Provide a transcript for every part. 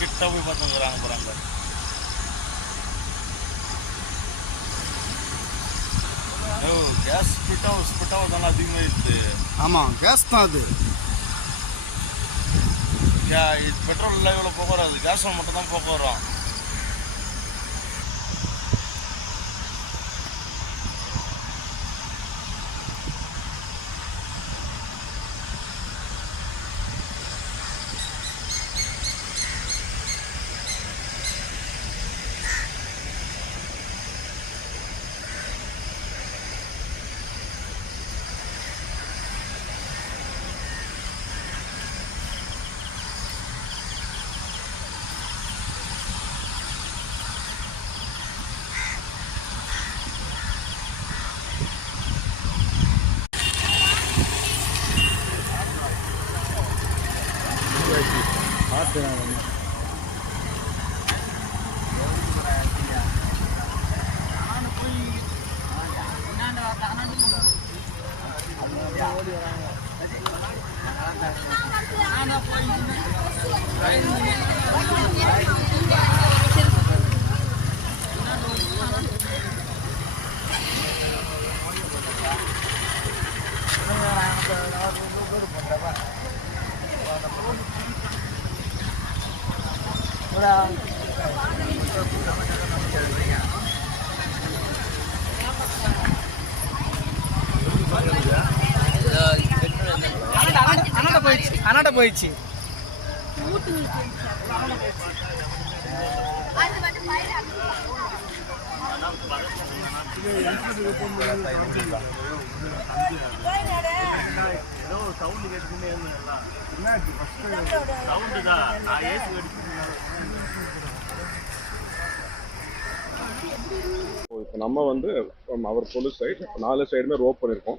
கிட்ட போய் பார்த்துக்கிறாங்க போகிறாங்க. கேஸ் ஸ்பிட்டாக தானே அதிகமாக இருக்குது. ஆமாம், கேஸ் தான் அது. பெட்ரோல் இல்லை, இவ்வளோ போக வராது, கேஸில் மட்டும் தான் போக வரும். அனாட்ட போயிடுச்சு. இப்போ நம்ம வந்து அவர் போலீஸ் சைடு 4 சைடுமே ரோப் பண்ணியிருக்கோம்.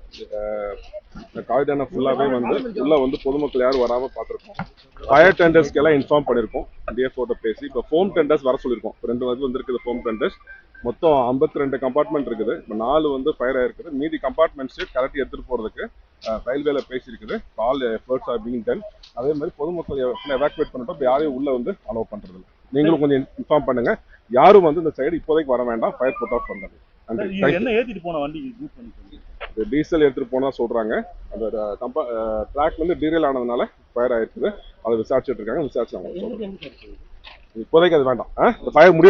இந்த காய்தான ஃபுல்லாகவே வந்து உள்ளே வந்து பொதுமக்கள் யாரும் வராமல் பார்த்துருக்கோம். ஃபயர் டெண்டர்ஸ்க்கு எல்லாம் இன்ஃபார்ம் பண்ணியிருக்கோம். டிஎஃப்ஓட்ட பேசி இப்போ ஃபோம் டெண்டர்ஸ் வர சொல்லியிருக்கோம். 2 வந்துருக்குது ஃபோம் டெண்டர்ஸ். மொத்தம் 52 கம்பார்ட்மெண்ட் இருக்குது. இப்போ 4 வந்து ஃபயர் ஆயிருக்குது. மீதி கம்பார்ட்மெண்ட்ஸ் கரெக்டாக எடுத்துகிட்டு போகிறதுக்கு ரயில்வேல பேசியிருக்குது. All efforts are being done. அதே மாதிரி பொதுமக்கள் எவாக்குவேட் பண்ணிட்டோம். இப்போ யாரையும் உள்ளே வந்து அலோவ் பண்ணுறது இல்லை. நீங்களும் கொஞ்சம் இன்ஃபார்ம் பண்ணுங்க. யாரும் வந்து இந்த சைடு இப்போதைக்கு வர வேண்டாம். ஃபயர் புட் ஆஃப் பண்ணுறது. டீசல் எடுத்துட்டு போனா சொல்றாங்க. அந்த ட்ராக் வந்து டீரைல் ஆனதுனால ஃபயர் ஆயிருக்குது. அதை விசாரிச்சுட்டு இருக்காங்க. விசாரிச்சாங்க. இப்போதைக்கு அது வேண்டாம். ஃபயர் முடிய